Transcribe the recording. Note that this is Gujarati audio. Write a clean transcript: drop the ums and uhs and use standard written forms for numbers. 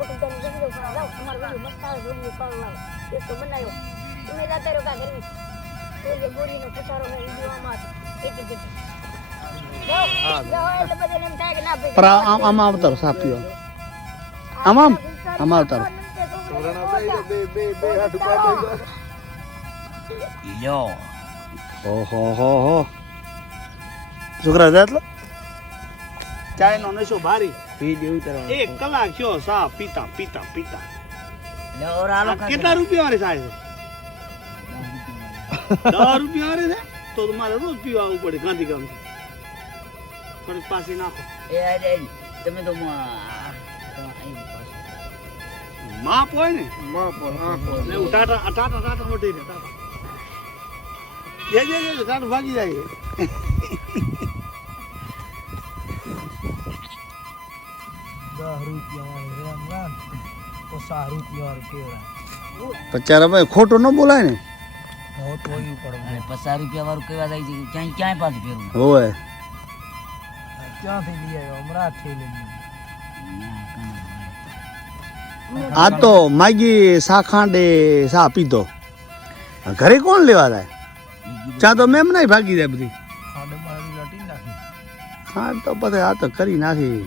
ફોટો તમે વિડિયો બનાવો જાઓ તમારો વિડિયો મસ્ત આવે વિડિયો પાડો લાવો એક તો બનાવ્યો તમે જાતા રહ્યો કા કરવી કોઈ ગોરીનો પચારો ને વિડિયો આમાં એક જાઓ એટલે બધાને એમ થાય કે ના ભાઈ પર આમ આવતારો સાપ પીવા આમ આવતારો યો ઓહો હો હો છોકરા જાતલો ચાય નો નશો ભારી વિડિયો ઉતારવાનો 1 કલાક થયો સા પીતા પીતા પીતા લે ઓર આલો કેટલા રૂપિયા વાળી થાય છે 10 રૂપિયા વાળી છે તો તમારે રોજ પીવા આવવું પડે ગાંધીગામ થોડીક પાછી નાખો એ તમે તો માપ હોય ને માપ હોય ટાટા ટાટા ટાટા મોટી ને ટાટા જે ટાટા ભાગી જાય પચાસ ભાઈ ખોટું ન બોલાય ને અને 50 રૂપિયા વાળું કેવા જાય છે ક્યાંય ક્યાંય પાછું ફેરવું હોય ક્યાંથી લઈ આવ્યો હમણાં થેલી આ તો માગી સા ખાંડે સા પીધો ઘરે કોણ લેવા જાય ચા તો મેમ નહીં ભાગી જાય બધી ખાંડ મારી લટી નાખી ખાંડ તો પછી આ તો કરી નાખી